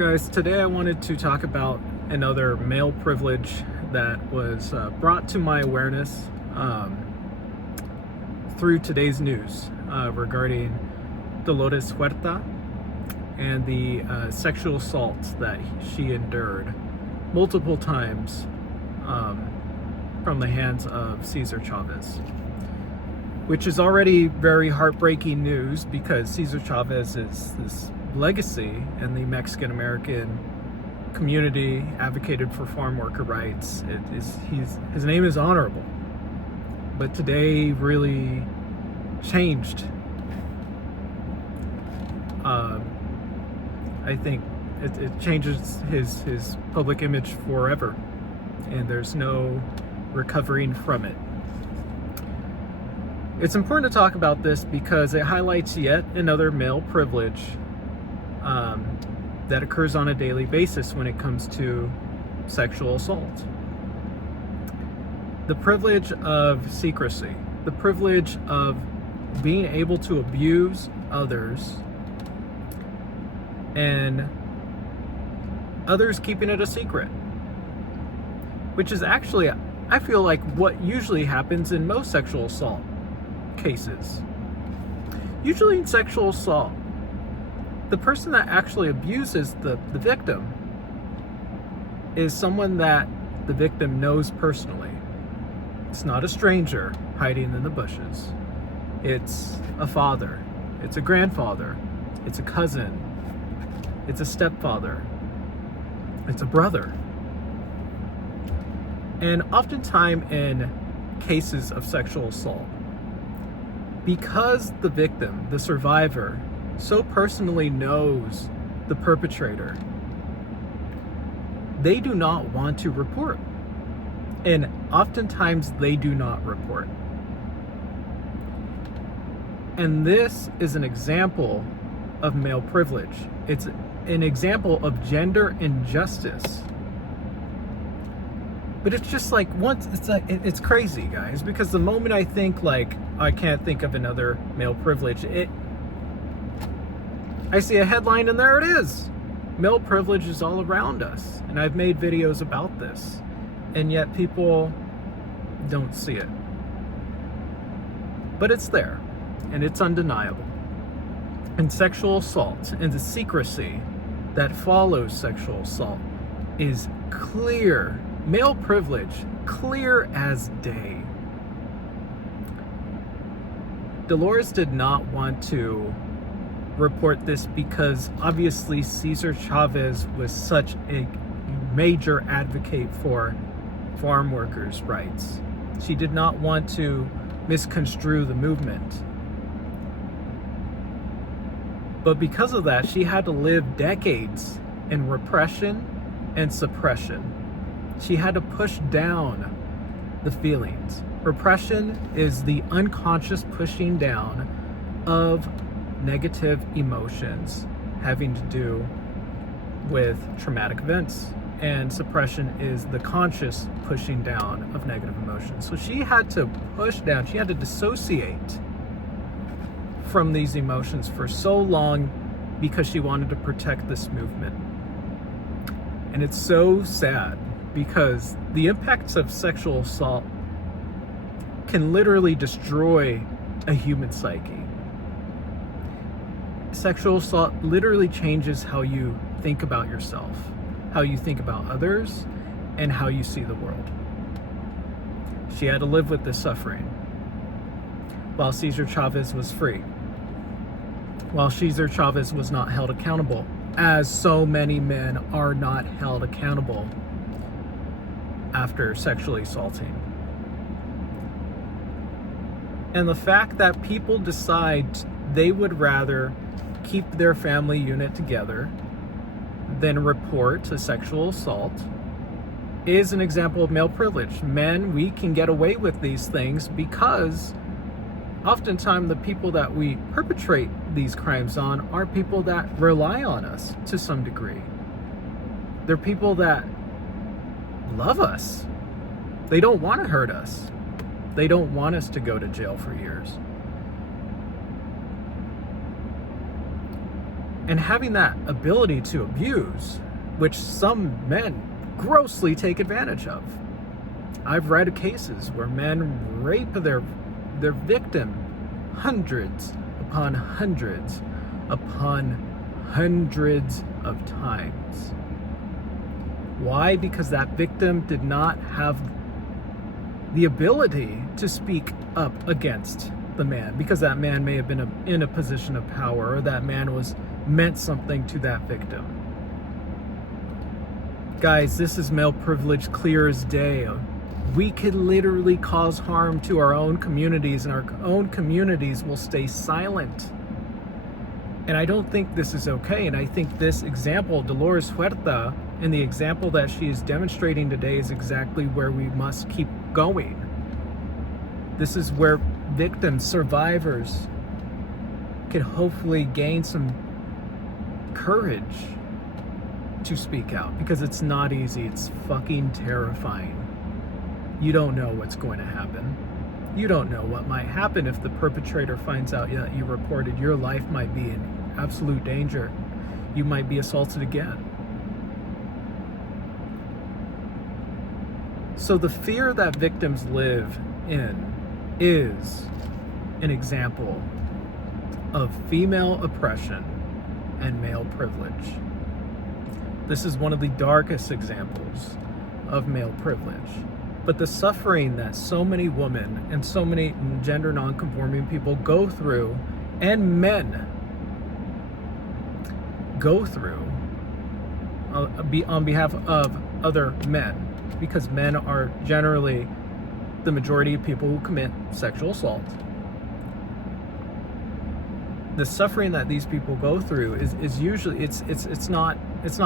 Guys, today I wanted to talk about another male privilege that was brought to my awareness through today's news regarding Dolores Huerta and the sexual assault that she endured multiple times from the hands of Cesar Chavez, which is already very heartbreaking news because Cesar Chavez is this legacy in the Mexican American community, advocated for farm worker rights. His name is honorable, but today really changed. I think it changes his public image forever, and there's no recovering from it. It's important to talk about this because it highlights yet another male privilege that occurs on a daily basis when it comes to sexual assault. The privilege of secrecy, the privilege of being able to abuse others and others keeping it a secret, which is actually, I feel like, what usually happens in most sexual assault cases. Usually in sexual assault, the person that actually abuses the victim is someone that the victim knows personally. It's not a stranger hiding in the bushes. It's a father, it's a grandfather, it's a cousin, it's a stepfather, it's a brother. And oftentimes in cases of sexual assault, because the victim, the survivor, so personally knows the perpetrator, they do not want to report. And oftentimes they do not report. And this is an example of male privilege. It's an example of gender injustice. But it's just like, it's crazy, guys, because the moment I think like, I can't think of another male privilege, I see a headline and there it is. Male privilege is all around us. And I've made videos about this. And yet people don't see it. But it's there. And it's undeniable. And sexual assault and the secrecy that follows sexual assault is clear. Male privilege, clear as day. Dolores did not want to report this because obviously Cesar Chavez was such a major advocate for farm workers' rights. She did not want to misconstrue the movement. But because of that, she had to live decades in repression and suppression. She had to push down the feelings. Repression is the unconscious pushing down of negative emotions having to do with traumatic events. And suppression is the conscious pushing down of negative emotions. So she had to push down, she had to dissociate from these emotions for so long because she wanted to protect this movement. And it's so sad because the impacts of sexual assault can literally destroy a human psyche. Sexual assault literally changes how you think about yourself, how you think about others, and how you see the world. She had to live with this suffering while Cesar Chavez was free, while Cesar Chavez was not held accountable, as so many men are not held accountable after sexually assaulting. And the fact that people decide they would rather keep their family unit together than report a sexual assault is an example of male privilege. Men, we can get away with these things because oftentimes the people that we perpetrate these crimes on are people that rely on us to some degree. They're people that love us. They don't want to hurt us. They don't want us to go to jail for years. and having that ability to abuse, which some men grossly take advantage of. I've read cases where men rape their victim hundreds upon hundreds upon hundreds of times. Why? Because that victim did not have the ability to speak up against the man, because that man may have been in a position of power, or that man meant something to that victim. Guys, this is male privilege clear as day. We could literally cause harm to our own communities, and our own communities will stay silent. And I don't think this is okay. And I think this example, Dolores Huerta, and the example that she is demonstrating today is exactly where we must keep going. This is where victims, survivors, can hopefully gain some courage to speak out, because it's not easy. It's fucking terrifying. You don't know what's going to happen. You don't know what might happen if the perpetrator finds out that you reported. Your life might be in absolute danger. You might be assaulted again. So the fear that victims live in is an example of female oppression and male privilege. This is one of the darkest examples of male privilege. But the suffering that so many women and so many gender non-conforming people go through, and men go through on behalf of other men, because men are generally the majority of people who commit sexual assault. The suffering that these people go through is usually it's not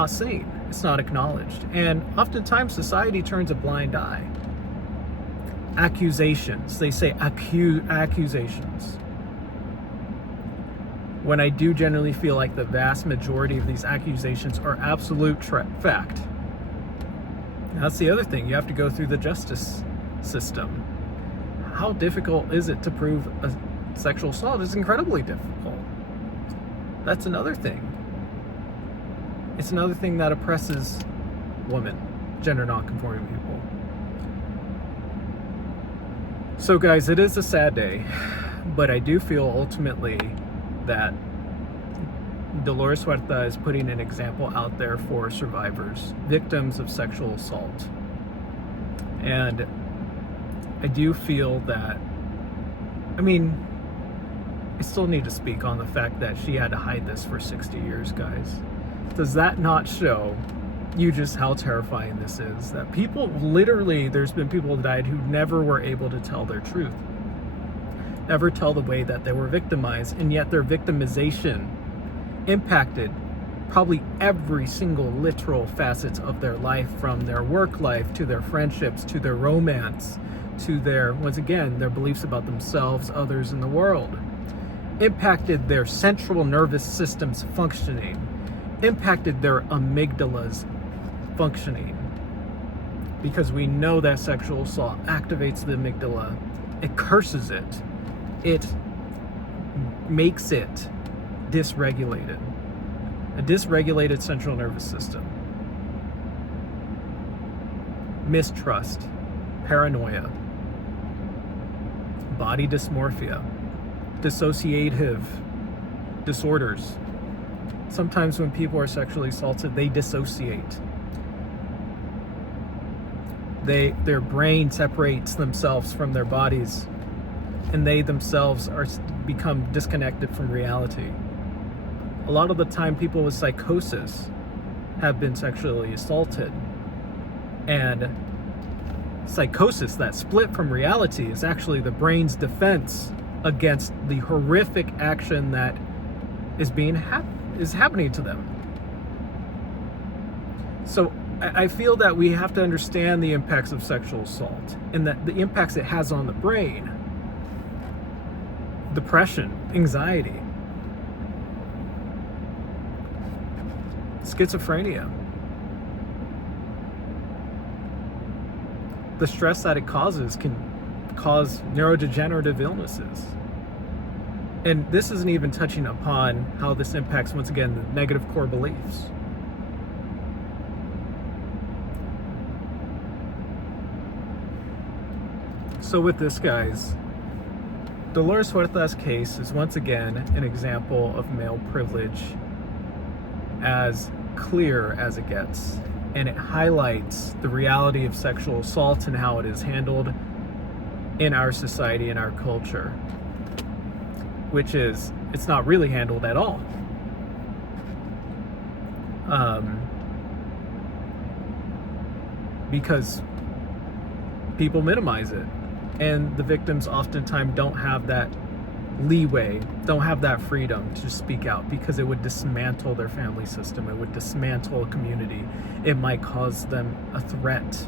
seen, it's not acknowledged, and oftentimes society turns a blind eye. Accusations, they say accusations, when I do generally feel like the vast majority of these accusations are absolute fact. That's the other thing. You have to go through the justice system. How difficult is it to prove a sexual assault? It's incredibly difficult. That's another thing. It's another thing that oppresses women, gender non-conforming people. So guys, it is a sad day, but I do feel ultimately that Dolores Huerta is putting an example out there for survivors, victims of sexual assault. And I do feel that, I still need to speak on the fact that she had to hide this for 60 years, guys. Does that not show you just how terrifying this is? That people literally, there's been people that died who never were able to tell their truth, never tell the way that they were victimized, and yet their victimization impacted probably every single literal facets of their life, from their work life to their friendships to their romance to their, once again, their beliefs about themselves, others, in the world. Impacted their central nervous system's functioning, impacted their amygdalas functioning, because we know that sexual assault activates the amygdala. It curses it. It makes it dysregulated. A dysregulated central nervous system. Mistrust, paranoia, body dysmorphia, dissociative disorders. Sometimes when people are sexually assaulted, they dissociate. Their brain separates themselves from their bodies, and they themselves become disconnected from reality. A lot of the time, people with psychosis have been sexually assaulted, and psychosis, that split from reality, is actually the brain's defense against the horrific action that is happening to them. So I feel that we have to understand the impacts of sexual assault, and that the impacts it has on the brain: depression, anxiety, schizophrenia, the stress that it causes can cause neurodegenerative illnesses. And this isn't even touching upon how this impacts, once again, the negative core beliefs. So with this, guys, Dolores Huerta's case is once again an example of male privilege as clear as it gets. And it highlights the reality of sexual assault and how it is handled in our society and our culture, which is, it's not really handled at all. Because people minimize it, and the victims oftentimes don't have that leeway, don't have that freedom to speak out, because it would dismantle their family system, it would dismantle a community, it might cause them a threat,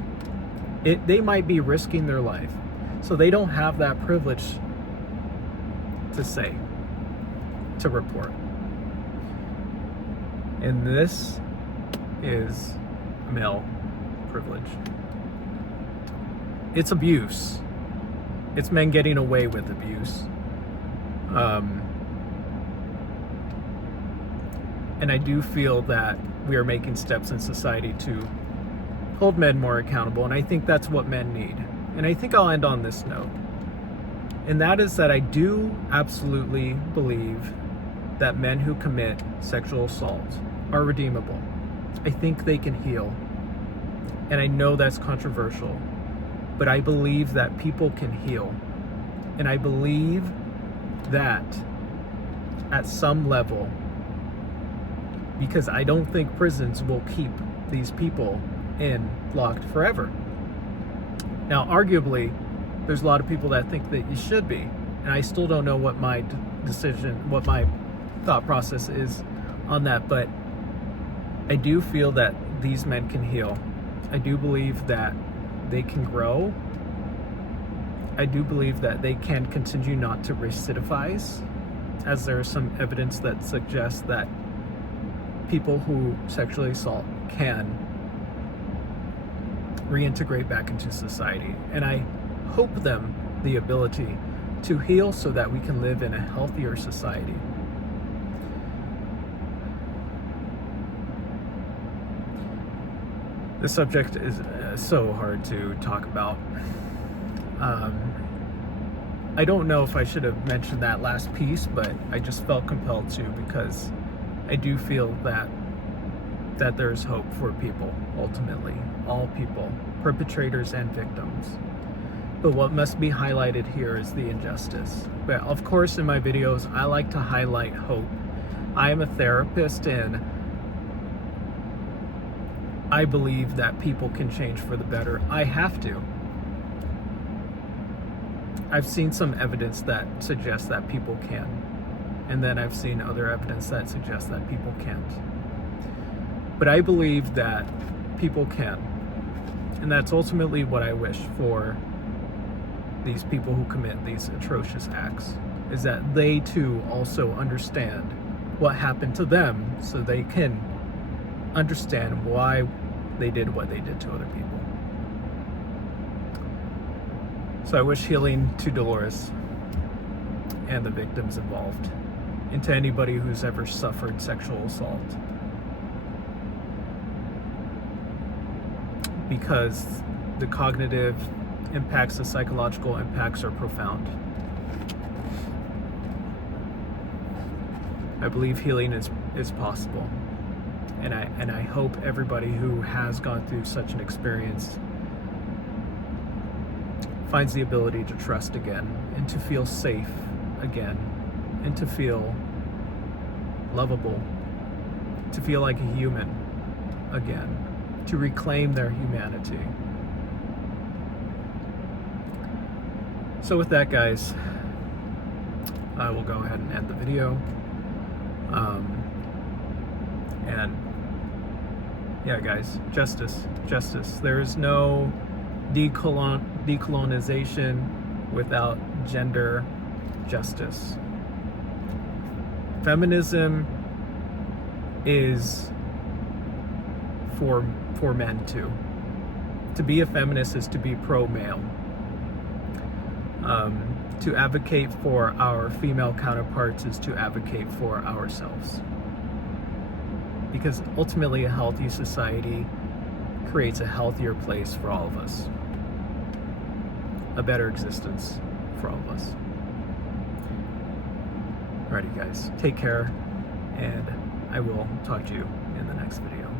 they might be risking their life, so they don't have that privilege to say, to report. And this is male privilege. It's abuse. It's men getting away with abuse. And I do feel that we are making steps in society to hold men more accountable, and I think that's what men need. And I think I'll end on this note. And that is that I do absolutely believe that men who commit sexual assault are redeemable. I think they can heal. And I know that's controversial, but I believe that people can heal. And I believe that at some level, because I don't think prisons will keep these people locked forever. Now, arguably, there's a lot of people that think that you should be, and I still don't know what my decision, what my thought process is on that, but I do feel that these men can heal. I do believe that they can grow. I do believe that they can continue not to recidivize, as there is some evidence that suggests that people who sexually assault can reintegrate back into society. And I hope them the ability to heal so that we can live in a healthier society. This subject is so hard to talk about. I don't know if I should have mentioned that last piece, but I just felt compelled to, because I do feel that there's hope for people, ultimately, all people, perpetrators and victims. But what must be highlighted here is the injustice. But of course, in my videos, I like to highlight hope. I am a therapist, and I believe that people can change for the better. I have to. I've seen some evidence that suggests that people can. And then I've seen other evidence that suggests that people can't. But I believe that people can. And that's ultimately what I wish for these people who commit these atrocious acts, is that they too also understand what happened to them, so they can understand why they did what they did to other people. So I wish healing to Dolores and the victims involved, and to anybody who's ever suffered sexual assault. Because the cognitive impacts, the psychological impacts are profound. I believe healing is possible. And I hope everybody who has gone through such an experience finds the ability to trust again, and to feel safe again, and to feel lovable, to feel like a human again, to reclaim their humanity. So with that, guys, I will go ahead and end the video. And yeah, guys, justice. There is no decolonization without gender justice. Feminism is for men too. To be a feminist is to be pro-male. To advocate for our female counterparts is to advocate for ourselves. Because ultimately, a healthy society creates a healthier place for all of us, a better existence for all of us. Alrighty, guys, take care, and I will talk to you in the next video.